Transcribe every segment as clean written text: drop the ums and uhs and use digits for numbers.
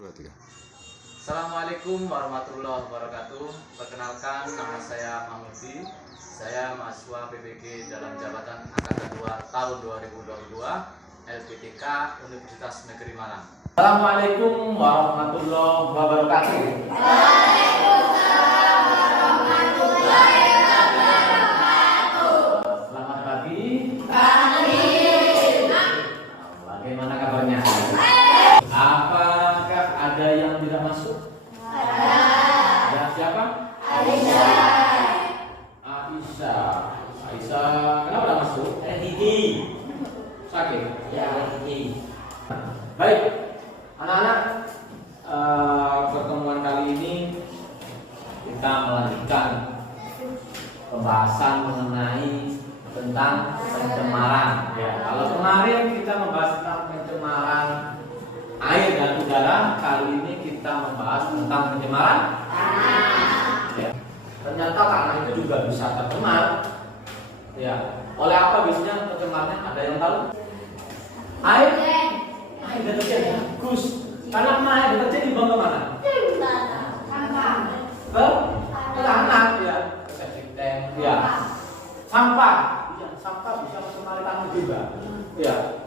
Dua, tiga. Assalamualaikum warahmatullahi wabarakatuh. Perkenalkan, nama saya Mahmudi. Saya mahasiswa PPG dalam jabatan Angkatan 2 tahun 2022 LPTK Universitas Negeri Malang. Assalamualaikum warahmatullahi wabarakatuh. Waalaikumsalam warahmatullahi wabarakatuh. Selamat pagi. Bagaimana kabarnya? Apakah ada yang tidak masuk? Ada. Siapa? Aisyah. Kenapa tidak masuk? Gigi. Sakit? Ya, gigi. Baik, anak-anak, pertemuan kali ini kita melanjutkan pembahasan mengenai tentang pencemaran. Ya, kalau kemarin kita membahas tentang pencemaran air dan udara, kali ini kita membahas tentang pencemaran tanah. Ya. Ternyata tanah itu juga bisa tercemar. Ya, oleh apa biasanya pencemarnya? Ada yang tahu? Air deterjen. Bagus. Karena air deterjen dibuang kemana? Ke tanah. Ya, ke septic tank. Ya. Sampah. Ya, sampah bisa mencemari tanah juga. Ya.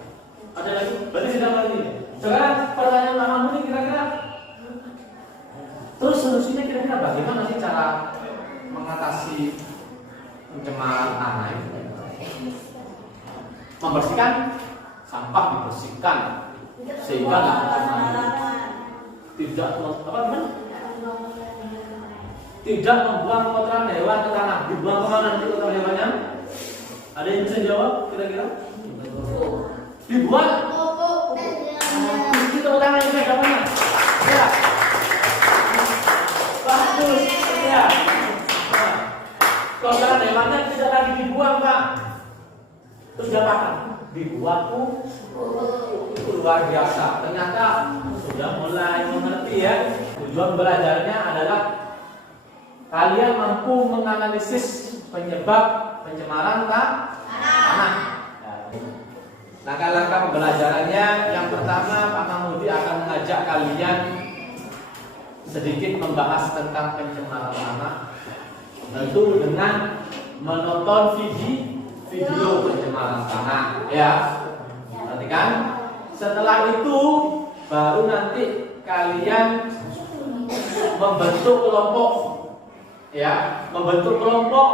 Ada lagi? Berarti sedang lagi. Sekarang pertanyaan Pak Mahmud ini kira-kira terus solusinya kira-kira bagaimana sih cara mengatasi pencemaran tanah itu? Membersihkan sampah, dibersihkan sehingga tidak membuang kotoran hewan ke tanah. Dibuang kemana nanti kotoran hewannya? Ada yang bisa jawab kira-kira? Dibuang tepuk tangan yang baik, apa? Ya. Bagus. Ya. Kotoran hewannya tidak lagi dibuang, Pak. Terus diapakan? Dibuang itu luar biasa. Ternyata sudah mulai mengerti ya. Tujuan belajarnya adalah kalian mampu menganalisis penyebab pencemaran tanah. Langkah-langkah pembelajarannya, yang pertama Pak Mahmudi akan mengajak kalian sedikit membahas tentang pencemaran tanah, tentu dengan menonton video pencemaran tanah, ya. Perhatikan. Setelah itu baru nanti kalian membentuk kelompok, ya, membentuk kelompok.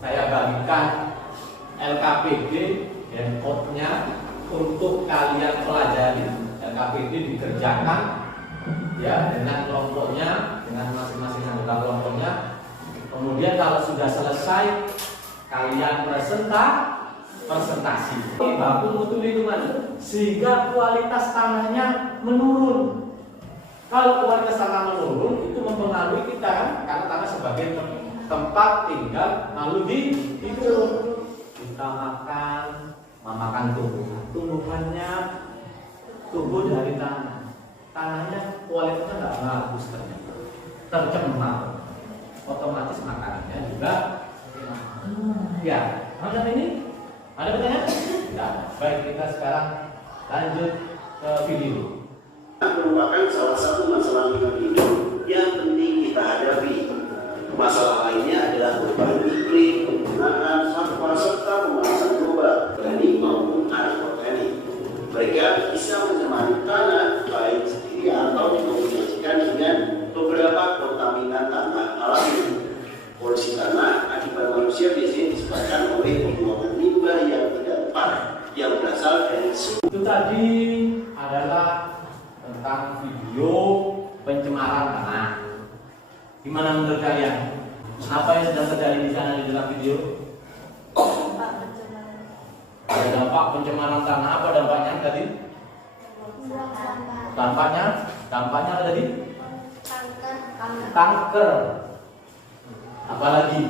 Saya bagikan LKPD code-nya untuk kalian pelajari. LKPD dikerjakan ya dengan kelompoknya, dengan masing-masing anggota kelompoknya. Kemudian kalau sudah selesai kalian presentasi baku mutu lingkungan sehingga kualitas tanahnya menurun. Kalau kualitas tanah menurun itu mempengaruhi kita kan, karena tanah sebagai tempat tinggal makhluk hidup. Kita memakan tumbuhannya tumbuh dari tanahnya kualitasnya nggak bagus, tercemar, otomatis makanannya juga ya. Macam ini ada pertanyaan? Tidak. Baik, kita sekarang lanjut ke video. Merupakan salah satu masalah lingkungan hidup yang penting kita hadapi. Masalah lainnya adalah perubahan iklim, penggunaan sampah serta pemanasan global, organik maupun anorganik. Mereka bisa mencemari tanah baik sendiri atau dikombinasikan dengan beberapa kontaminan tanah alami. Polusi tanah akibat manusia biasanya disebabkan oleh pembuangan limbah yang tidak tepat yang berasal dari Itu tadi adalah tentang video pencemaran tanah. Gimana menurut kalian? Apa yang sedang terjadi di sana di dalam video? Ada dampak pencemaran tanah. Apa dampaknya tadi? Dampaknya ada tadi? Kanker. Apalagi?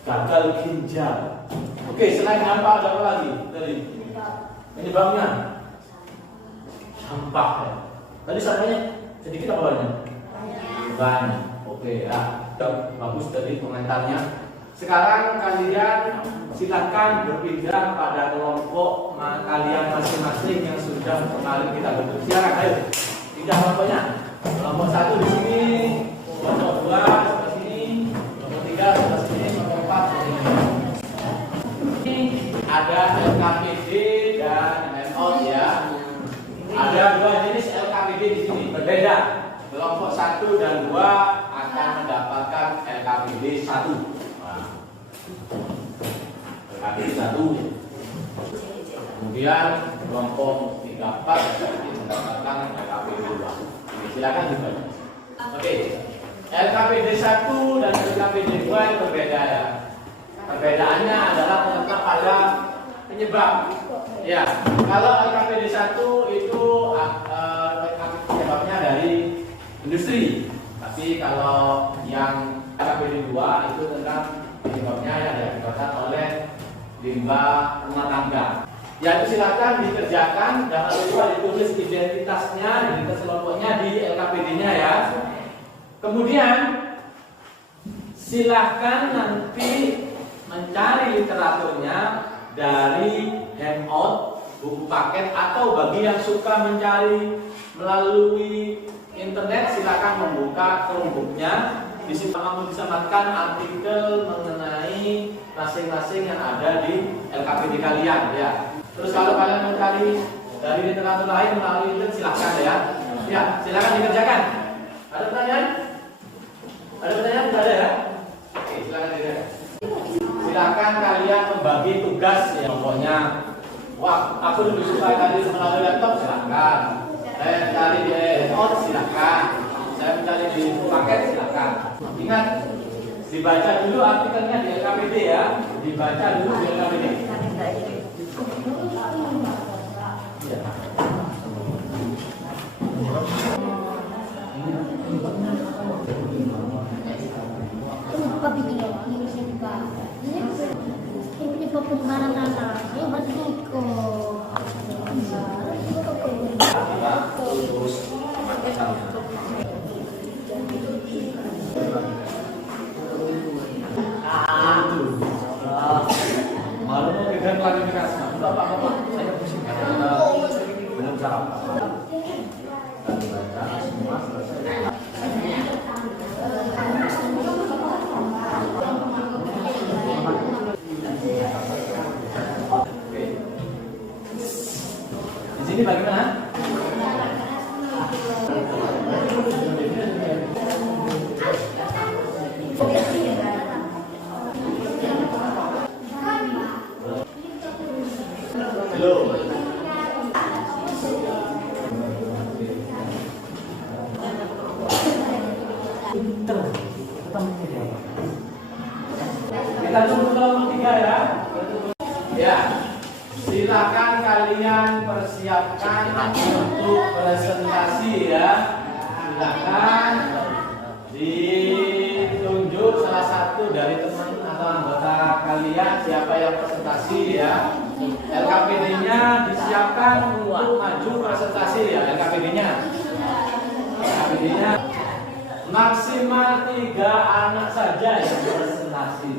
Gagal ginjal. Oke, selain dampak ada apa lagi? Tadi penyebabnya sampah ya. Tadi sampahnya sedikit apa banyak? Banyak. Oke, ya. Bagus tadi komentarnya. sekarang kalian silakan berpindah pada kelompok kalian masing-masing yang sudah kemarin kita bentuk. Silakan, ayo pindah kelompoknya. Kelompok 1 di sini, kelompok 2 sebelah sini, kelompok 3 sebelah sini, kelompok 4 sebelah sini. Ini ada LKPD dan MOS ya. Ada 2 jenis LKPD di sini berbeda. Kelompok 1 dan 2 akan mendapatkan LKPD 1. LKPD 1. Kemudian kelompok 3, 4 mendapatkan LKPD 2. Silakan dibaca. Oke. LKPD 1 dan LKPD 2 itu berbeda ya. Perbedaannya adalah terletak pada penyebab. Ya, kalau LKPD 1 itu penyebabnya dari industri. Tapi kalau yang LKPD 2 itu tentang penyebabnya yang diakibatkan oleh limbah rumah tangga. Ya itu silakan dikerjakan, jangan lupa ditulis identitasnya, identitas kelompoknya di LKPD-nya ya. Kemudian silahkan nanti mencari literaturnya dari handout, buku paket, atau bagi yang suka mencari melalui internet silakan membuka Chromebook-nya. Di situ kamu bisa dapatkan artikel mengenai masing-masing yang ada di LKPD kalian ya. Terus kalau kalian mencari dari literatur lain melalui internet silakan ya. Ya, silakan dikerjakan. Ada pertanyaan? Ada pertanyaan? Tidak ada ya? Oke, silakan dikerjakan. Silakan kalian membagi tugas ya. Pokoknya, wah, aku lebih suka tadi melalui laptop silakan. Saya cari di handphone silakan. Saya mencari di paket silakan. Ingat, dibaca dulu artikelnya di LKPD ya. Dibaca dulu di LKPD. Ya. Malu mau kita klarifikasi. Bapak-bapak, saya pusing karena belum sarapan. Dan baca semua selesai. Oke. Di sini bagaimana? Kita tunggu kelompok 3 ya. Ya, silakan kalian persiapkan untuk presentasi ya. Silakan ditunjuk salah satu dari teman atau anggota kalian siapa yang presentasi ya. LKPD-nya disiapkan untuk maju presentasi ya. LKPD-nya maksimal 3 anak saja yang presentasi.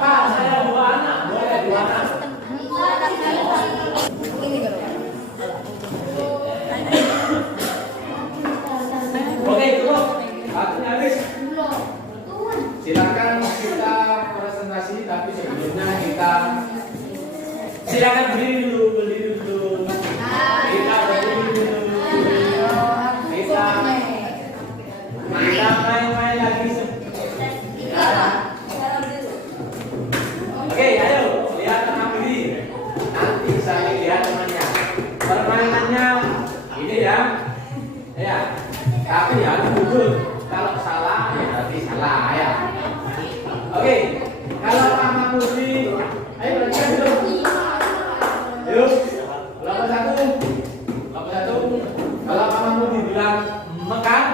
Pak, saya 2 anak, boleh 2 anak. Oke, cukup. Waktunya habis. Silakan kita presentasi, tapi sebelumnya kita silakan berdiri dulu, Kita berdiri dulu. Kita main-main lagi. Oke, ayo lihat teman diri. Nanti saya lihat temannya. Permainannya ini ya. Ya. Tapi ya jujur. Kalau salah ya berarti salah ya. Oke. Kalau Mama Putri, ayo berarti dulu. Yuk. Kelompok 1. Kelompok 1. Kalau Mama Putri bilang mekar,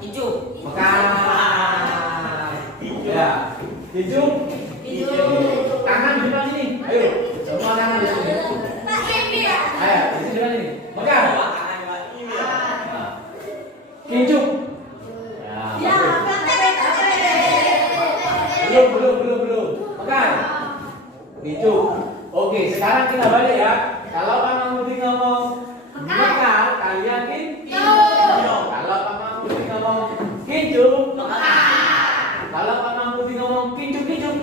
hijau. Mekar. Ya. Hijau. Tangan di depan sini. Ayo. Semua tangan di sini. Ayo, di sini depan ini. Mekar. Hijau. Ya. Kijub. Oke, sekarang kita balik ya. Kalau Pak Mahmudi ngomong mekar, kalian kijub. Kalau Pak Mahmudi ngomong kijub, mekar. Kalau Pak Mahmudi ngomong kijub, mekar.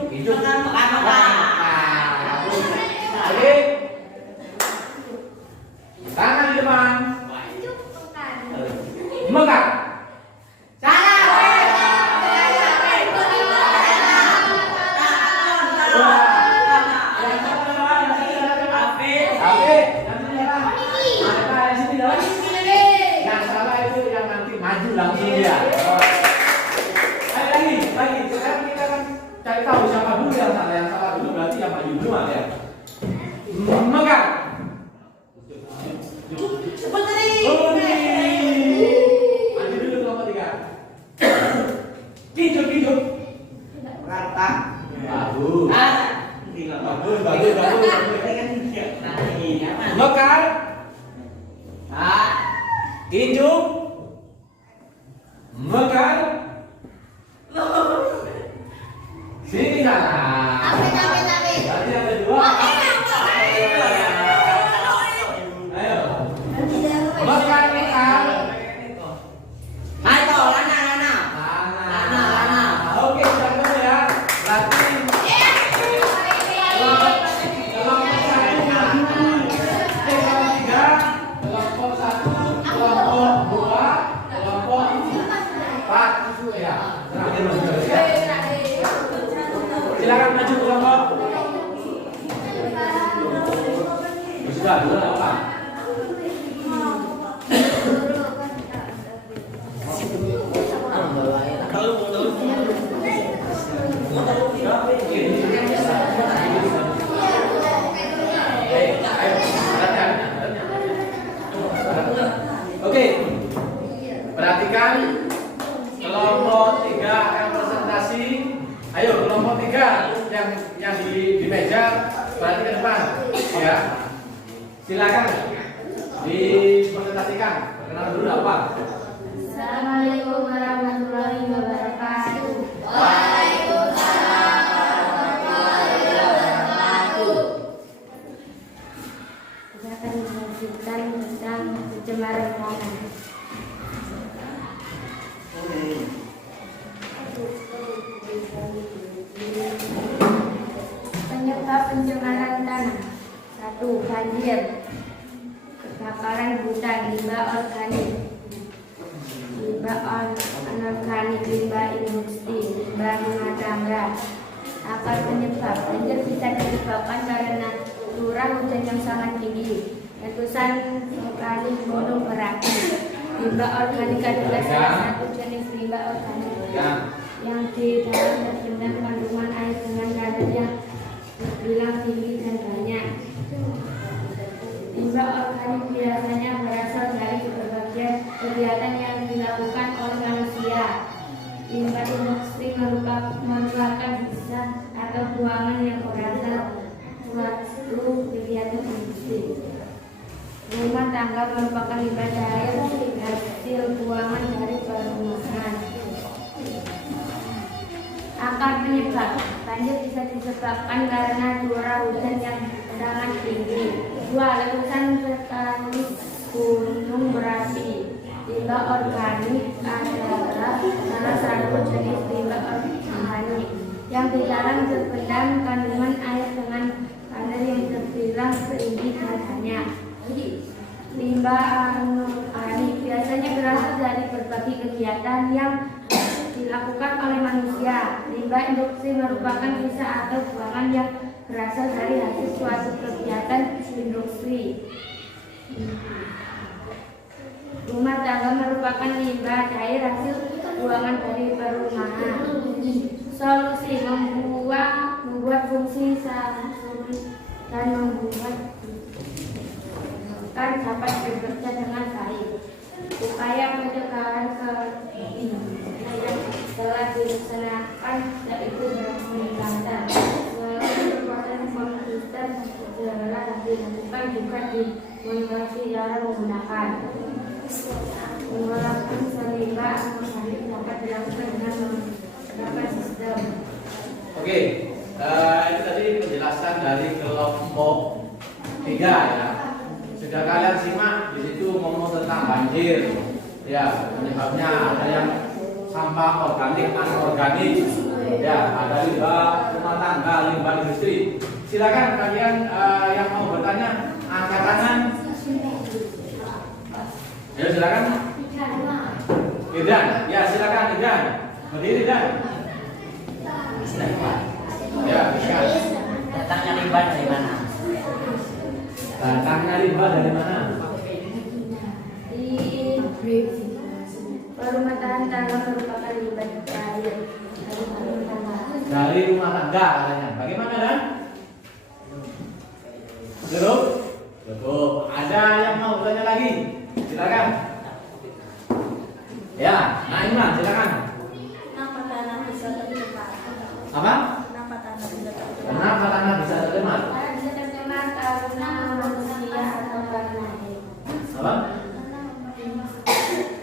Oke. Tangan di depan. Mekar. Langsung dia. Ayo lagi. Sekarang kita kan cari tahu siapa dulu yang salah. Yang salah dulu berarti yang maju dulu ya. Megang. Maju dulu kelompok 3. Kijub. Rata. Bagus. Bagus. Mekar. Kijub. Mekar. Sini salah. Berarti ada 2. Ayo. Mekar. Oke, sudah ketemu ya. Berarti kelompok 1, kelompok 2, kelompok 4 ya. Silakan maju kelompok. Sudah, dulu apa? Oke, perhatikan kelompok 3 akan presentasi. Ayo kelompok 3 yang di meja berarti ke depan ya. Silakan dipresentasikan. Perkenalan dulu apa? Assalamualaikum warahmatullahi wabarakatuh. Kita akan melanjutkan tentang pencemaran tanah. Penyebab pencemaran tanah: 1. Banjir, kebakaran hutan, limbah organik, limbah anorganik, limbah industri, limbah rumah tangga. Apa penyebab? Banjir bisa disebabkan karena curah hujan yang sangat tinggi, letusan vulkanik gunung berapi. Limbah organik adalah salah satu jenis limbah organik yang di dalam terpendam kandungan air dengan kadar yang terbilang tinggi dan banyak. Limbah organik biasanya berasal dari berbagai kegiatan yang dilakukan oleh manusia. Limbah industri merupakan sisa atau buangan yang berasal suatu kegiatan industri. Rumah tangga merupakan limbah cair hasil buangan dari perumahan. Akar penyebab: banjir bisa disebabkan karena curah hujan yang sangat tinggi. 2. Letusan vulkanik gunung berapi. Limbah organik adalah salah satu jenis limbah organik yang di dalam terpendam kandungan air dengan kadar yang terbilang tinggi dan banyak. Limbah anorganik biasanya berasal dari berbagai kegiatan yang dilakukan oleh manusia. Limbah industri merupakan sisa atau buangan yang berasal dari hasil suatu kegiatan industri. Rumah tangga merupakan limbah cair hasil buangan dari perumahan. Solusi: membuat fungsi saluran dan membuat dapat bekerja dengan baik. Upaya pencegahan yang telah dilaksanakan yaitu meningkatkan kekuatan komputer telah dilakukan juga di monitorasi cara menggunakan pengolahan limbah anorganik dapat dilakukan dengan menggunakan sistem. Oke, itu tadi penjelasan dari 3 ya. Sudah kalian simak di situ ngomong tentang banjir. Ya, penyebabnya ada yang sampah organik, anorganik. Ya, ada limbah rumah tangga, limbah industri. Silakan kalian yang mau bertanya, angkat tangan. Ya, silakan. Irdan, ya silakan Irdan. Berdiri Dan. Ya, bisa. Datangnya limbah dari mana? Datangnya limbah dari mana? Di rumah tangga merupakan limbah air. Dari rumah tangga katanya. Bagaimana Dan? Cukup? Cukup. Ada yang mau bertanya lagi? Silakan. Ya, nah Imran, silakan. Kenapa tanah bisa tercemar? Apa? Kenapa tanah bisa tercemar? Kenapa tanah bisa tercemar? Tanah bisa tercemar karena manusia atau karena air. Apa?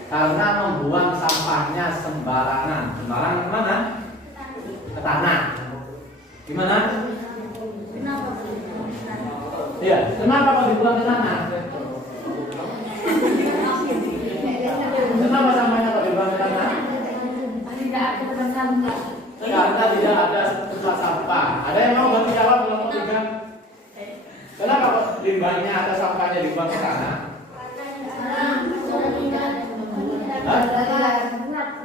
Karena membuang sampahnya sembarangan. Sembarangan kemana? Ke tanah. Gimana? Kenapa? Iya, kenapa kok dibuang ke tanah? Kenapa sampahnya kok dibuang ke tanah? Tidak ada tempat sampah. Karena tidak ada tempat sampah. Ada yang mau bantu jawab kelompok 3? Kenapa kok limbahnya atau sampahnya dibuang ke tanah? Hah?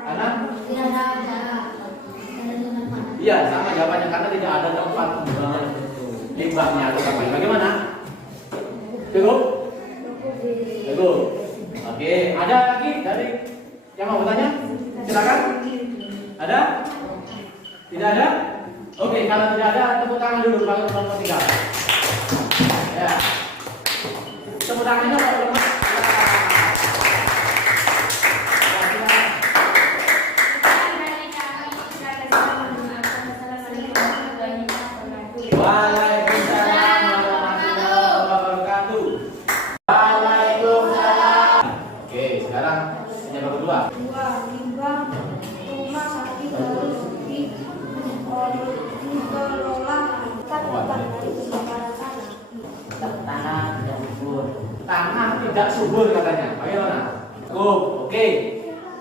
Karena? Iya, sama jawabannya, karena tidak ada tempat pembuangan limbahnya atau sampahnya. Bagaimana? Cukup? Cukup. Oke, ada lagi dari yang mau bertanya? Silakan. Ada? Tidak ada? Oke, kalau tidak ada, tepuk tangan dulu bagi kelompok 3. Ya. Tepuk tangannya kalau lemah. Waalaikumsalam warahmatullahi wabarakatuh. Waalaikumsalam. Oke, sekarang penyebab kedua. Limbah rumah sakit harus dikelola dari kebakaran tanah. Tanah tidak subur. Tanah tidak subur katanya. Bagaimana? Oke.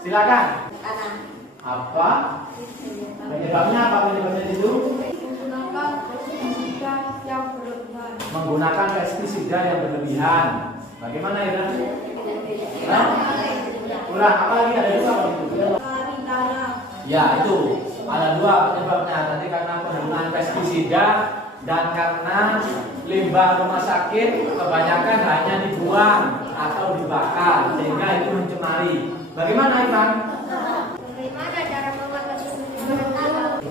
Silakan. Tanah. Apa? Penyebabnya apa? Penyebabnya itu? Menggunakan pestisida yang berlebihan. Menggunakan pestisida yang berlebihan. Bagaimana ya? Hah? Kurang apa lagi? Ada dua apa itu? Dari tanah. Ya itu ada dua penyebabnya. Tadi karena penggunaan pestisida dan karena limbah rumah sakit kebanyakan hanya dibuang atau dibakar sehingga itu mencemari. Bagaimana Ivan? Bagaimana cara mengatasi pencemaran tanah?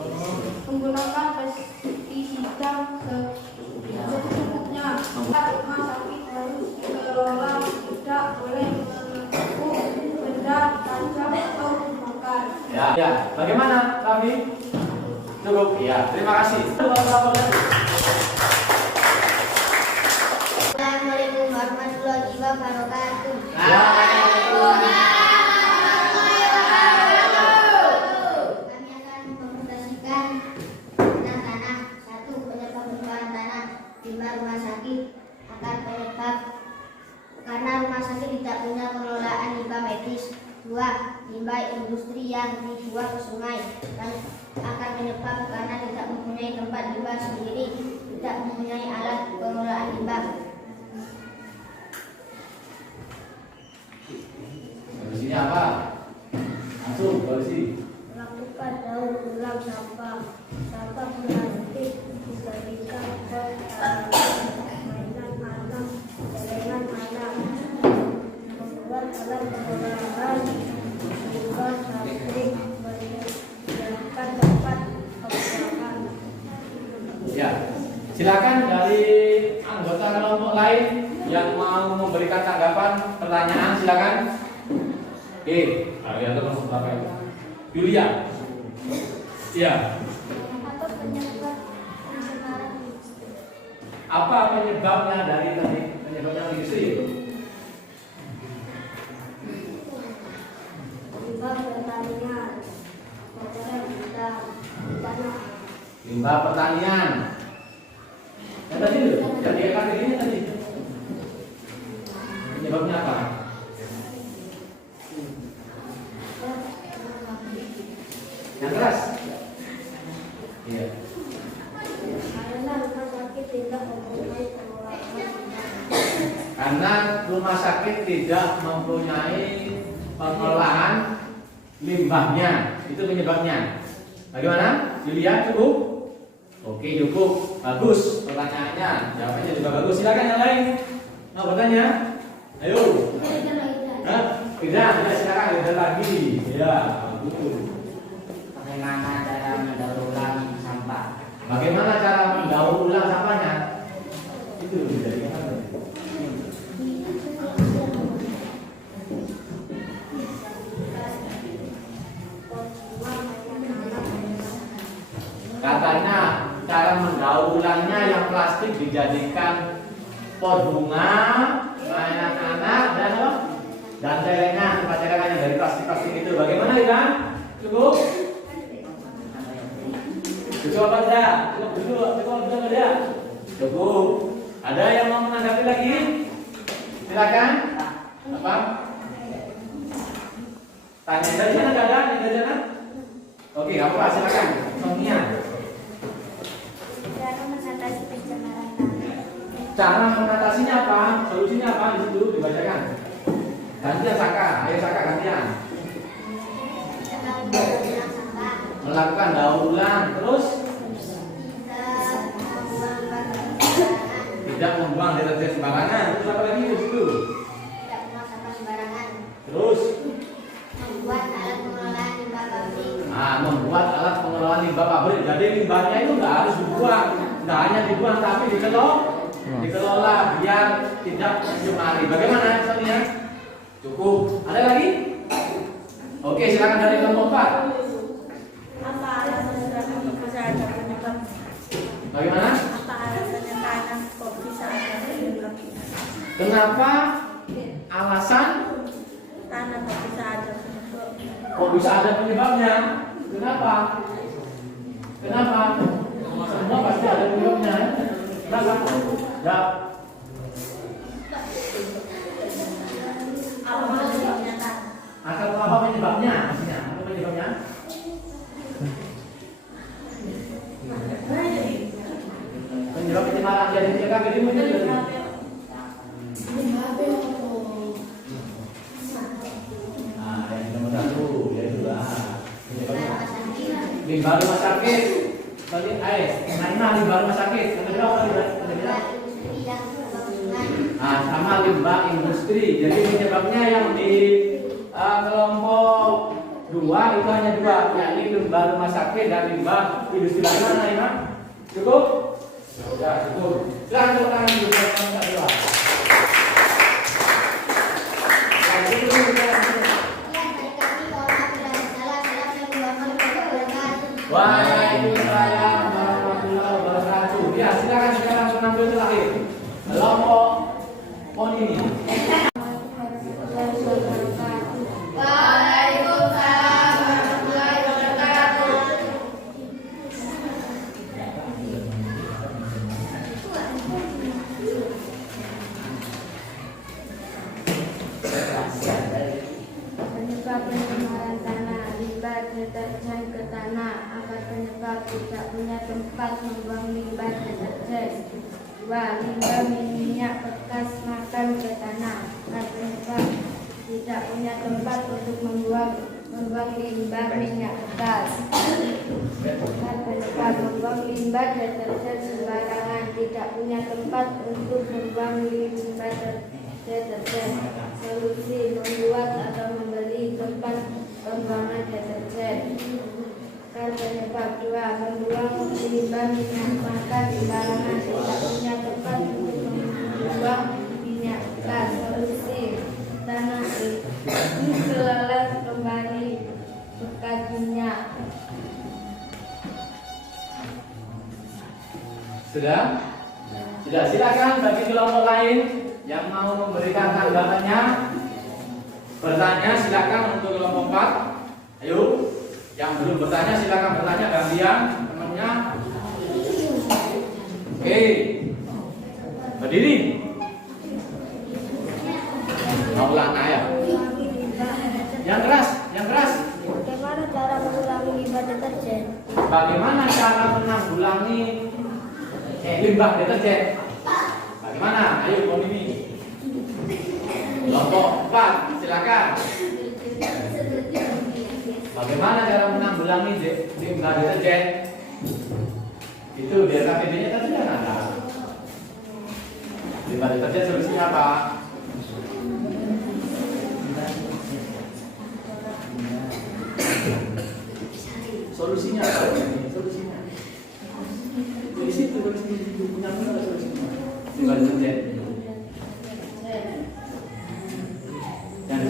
Menggunakan pestisida secukupnya. Rumah sakit harus dikelola, tidak boleh mengepung benda tajam atau dibakar. Ya. Bagaimana kami? Cukup. Ya. Terima kasih. Assalamualaikum warahmatullahi wabarakatuh. Kami akan mempresentasikan tentang tanah. 1. Penyebab pembuangan tanah. Limbah rumah sakit akan penyebab karena rumah sakit tidak punya pengelolaan limbah medis. 2. Limbah industri yang dibuang ke sungai dan akan penyebab karena tidak mempunyai tempat limbah sendiri, tidak mempunyai alat pengelolaan limbah. Di sini apa? Langsung polisi. Melakukan daur ulang sampah. Sampah plastik dijadikan ke mainan anak, gorengan anak, membuat alat pengolahan limbah plastik, menyiapkan tempat pembuangan. Ya. Silakan dari anggota kelompok lain yang mau memberikan tanggapan, pertanyaan, silakan. Oke, kalian tuh kelompok berapa itu? Yulia. Iya. Apa penyebab pencemaran? Apa penyebabnya dari tadi? Penyebabnya industri? Limbah pertanian, kotoran kita tanah. Limbah pertanian. Yang tadi loh, yang di ini tadi. karena rumah sakit tidak mempunyai pengolahan limbahnya. Itu penyebabnya. Bagaimana? Dilihat cukup? Oke, cukup. Bagus pertanyaannya. Jawabannya juga bagus. Silakan yang lain. Mau bertanya? Ayo. Hah? Tidak, silakan ada lagi. Ya, bagus. Bagaimana cara mendaur ulang sampah? Bagaimana cara mendaur ulang sampahnya? Itu jadi apa? Katanya cara mendaur ulangnya yang plastik dijadikan pot bunga, mainan anak dan apa? Dan celengan, tempat celengan yang dari plastik itu. Bagaimana Ikan? Cukup? Cukup apa tidak? Cukup tidak? Cukup. Ada yang mau menanggapi lagi? Silakan. Apa? Tanya dari mana ada? Dari sana? Oke, apa? Silakan. Sonia. Cara mengatasi pencemaran tanah. Cara mengatasinya apa? Solusinya apa? Di situ dibacakan. Gantian Saka, ayo Saka gantian. Melakukan daur ulang, terus tidak membuang deterjen sembarangan. Terus apa lagi di situ? Tidak membuang sampah sembarangan. Terus Membuat alat pengelolaan limbah pabrik. membuat alat pengelolaan limbah pabrik. Jadi limbahnya itu nggak harus dibuang, nggak hanya dibuang tapi dikelola biar tidak mencemari. Bagaimana Sonia? Cukup. Ada lagi? Oke, silakan dari kelompok 4. Apa alasan bisa ada penyebab? Bagaimana? Apa alasannya tanah kok bisa ada penyebab? Kenapa alasan Tanah kok bisa ada penyebab? kok bisa ada penyebabnya? Kenapa? Kenapa? Semua pasti ada penyebabnya. Kenapa? Ya. Apa maksudnya tanah? Asal apa penyebabnya? Maksudnya apa penyebabnya? Penyebab pencemaran jadi jaga jadi muncul dari. Nah, yang nomor 1 yaitu limbah rumah sakit. Tadi limbah rumah sakit. Yang kedua apa limbah? Sama limbah industri. Jadi penyebabnya yang di kelompok 2 itu hanya 2, yakni limbah rumah sakit dan limbah industri. Bagaimana Ima? Cukup? Ya, cukup. Silakan tepuk tangan dulu buat kelompok 2. Waalaikumsalam warahmatullahi wabarakatuh. Ya, silakan sekarang langsung ambil terakhir. Kelompok pon ini. Penyebab pencemaran tanah, limbah deterjen ke tanah, agar penyebab tidak punya tempat membuang limbah deterjen. 2. Limbah minyak bekas makan ke tanah, agar penyebab tidak punya tempat untuk membuang limbah minyak bekas. Agar penyebab membuang limbah deterjen sembarangan, tidak punya tempat untuk membuang limbah deterjen. Solusi: membuat atau membeli tempat pembuangan deterjen. Kan penyebab 2. Membuang limbah minyak makan sembarangan, tidak punya tempat untuk membuang minyak bekas. Solusi: tanah dikelola kembali bekas minyak. Sudah? Sudah, silakan bagi kelompok lain yang mau memberikan tanggapannya. Bertanya silakan untuk kelompok 4. Ayo. Yang belum bertanya silakan bertanya gantian temannya. Oke. Berdiri. Mau ulang ya. Yang keras, yang keras. Bagaimana cara mengurangi limbah deterjen? Bagaimana cara menanggulangi limbah deterjen? Bagaimana? Ayo, ini. Kelompok 4, silakan. Bagaimana cara menanggulangi limbah deterjen? Itu di RKPD-nya tadi kan ada. Limbah deterjen solusinya apa? Solusinya apa? Solusinya. Di situ tulis di bukunya ada solusinya. Limbah deterjen. Yang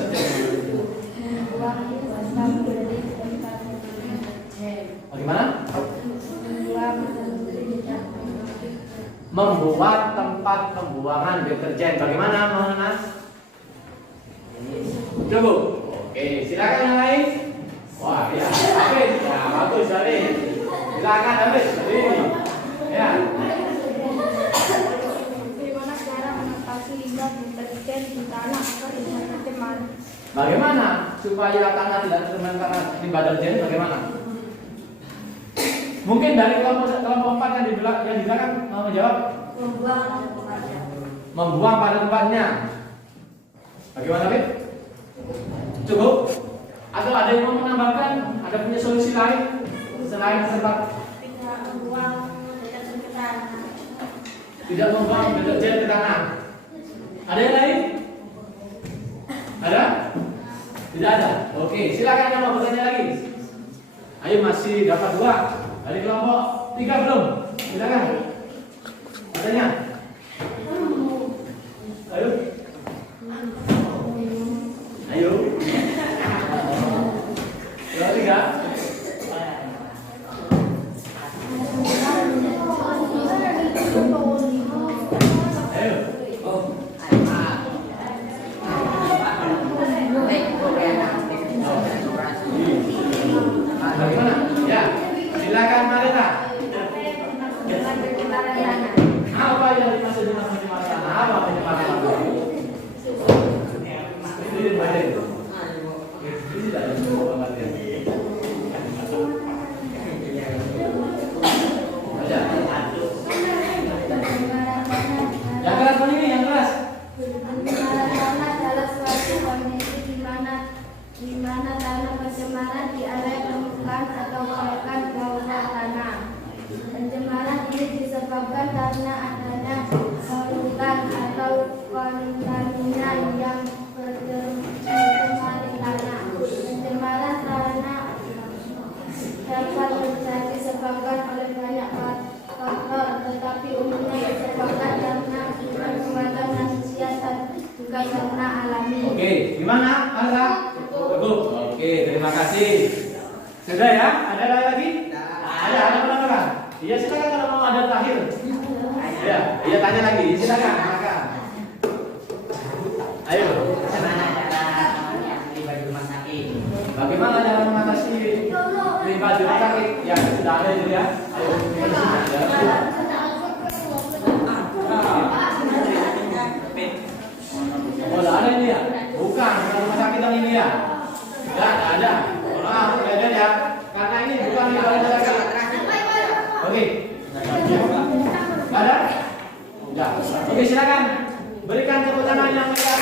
bagaimana? Membuat tempat pembuangan deterjen. Bagaimana, Mas? Coba. Oke, silakan yang lain. Wah, ya. Habis. Ya, bagus sekali. Silakan habis. Ya. Bagaimana cara mengatasi limbah deterjen di tanah agar tidak tercemar? Bagaimana supaya tanah tidak tercemar karena limbah deterjen? Bagaimana? Mungkin dari kelompok 4 yang di belakang mau menjawab. Membuang pada tempatnya. Bagaimana, Bib? Cukup? Atau ada yang mau menambahkan? Ada punya solusi lain selain tempat? Tidak membuang deterjen ke tanah. Tidak membuang deterjen ke tanah. Ada yang lain? Ada? Tidak ada. Oke, silakan yang mau bertanya lagi. Ayo, masih dapat 2. Dari kelompok 3 belum? Silakan. Bertanya. Ayo. Ayo. Kelompok 3. Ayo. Bagaimana? Ya. Silakan Marita. Apa yang dimaksud dengan pencemaran tanah? Apa pencemaran tanah? Ini baca itu. Ini tidak ada pengertian. Baca. Yang keras mana ini? Yang keras. Pencemaran tanah adalah suatu kondisi di mana tanah pencemaran di area permukaan atau permukaan bawah tanah. Pencemaran ini disebabkan karena adanya polutan atau kontaminan yang mencemari tanah. Pencemaran tanah dapat terjadi disebabkan oleh banyak faktor, tetapi umumnya disebabkan karena perbuatan manusia dan juga karena alami. Oke, gimana? Ada? Cukup. Oke, terima kasih. Sudah ya? Ada lagi? Ada penambahan? Iya, silakan kalau mau ada terakhir. Ya, iya tanya lagi. Silakan. Ayo. Bagaimana cara mengatasi limbah di rumah sakit? Ya, sudah ada itu ya. Ayo. Oh, ada ini ya? Bukan rumah sakit yang ini ya? Ya, ada. Maaf, beda ya. Karena ini bukan di rumah sakit. Oke. Ada? Ya. Oke, silakan. Berikan tepuk tangan yang meriah.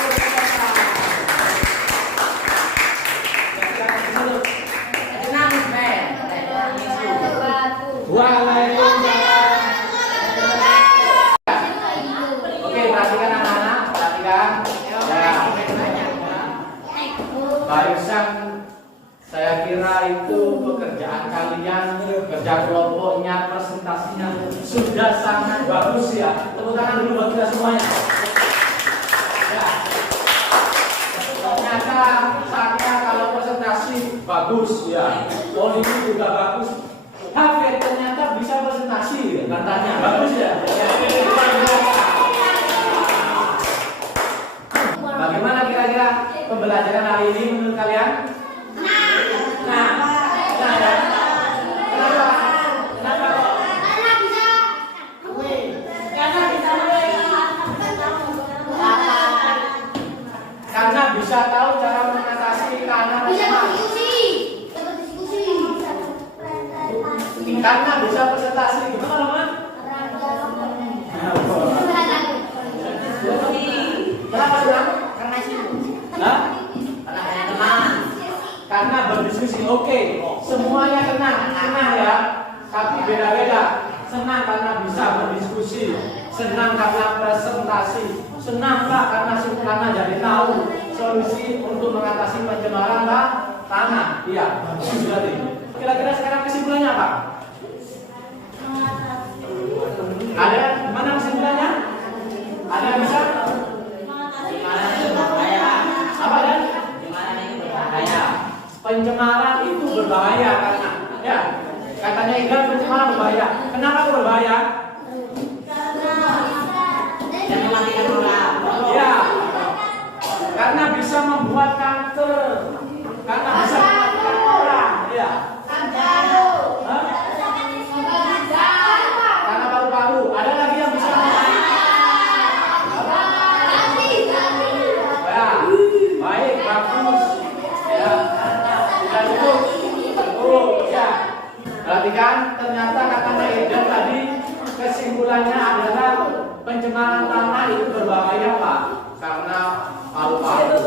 Oke, perhatikan anak-anak, perhatikan. Ya. Barusan saya kira itu pekerjaan kalian, kerja kelompoknya, presentasinya sudah sangat bagus ya. Tepuk tangan dulu buat kita semuanya. Ya. Ternyata saya kalau presentasi bagus ya, politik juga bagus. Tapi ternyata bisa presentasi, katanya bagus ya. Bagaimana kira-kira pembelajaran hari ini menurut kalian? Nah, ya. Kenapa kok? Karena bisa tahu cara mengatasi tanah pencemaran. Karena bisa presentasi, gimana teman? Kenapa bilang? berdiskusi. Oke, semuanya senang ya. Tapi beda-beda. Senang karena bisa berdiskusi, senang karena presentasi, senang Pak karena jadi tahu solusi untuk mengatasi pencemaran tanah. Iya, bagus berarti. Kira-kira sekarang kesimpulannya apa? Ada mana kesimpulannya? Ada yang bisa? Gimana itu berbahaya? Apa dan? Gimana itu berbahaya? Pencemaran itu berbahaya karena ya katanya Igan pencemaran berbahaya. Kenapa itu berbahaya? Dan mematikan orang. Ya, karena bisa membuat kanker, karena bisa mematikan orang. Ya. Hah? Karena paru-paru. Ada lagi yang bisa ya, baik, bagus. Ya, tidak cukup. Ya. Perhatikan, ternyata katanya Eden tadi kesimpulannya adalah pencemaran tanah itu berbahaya Pak, karena paru-paru,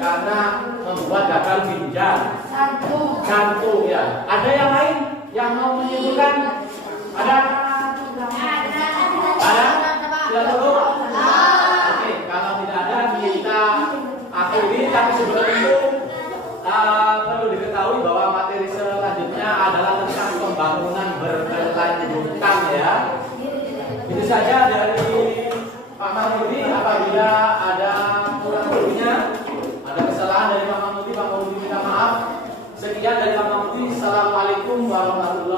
karena membuat gagal ginjal, jantung ya. Ada yang lain yang mau menyimpulkan? Ada? Ada? Tidak cukup? Oke, kalau tidak ada kita akhiri. Tapi sebelum itu perlu diketahui bahwa materi selanjutnya adalah tentang pembangunan berkelanjutan ya. Itu saja dari Pak Mahmudi. Apabila ada kurang lebihnya, ada kesalahan dari Pak Mahmudi minta maaf. Sekian dari Pak Mahmudi. Assalamualaikum warahmatullahi wabarakatuh.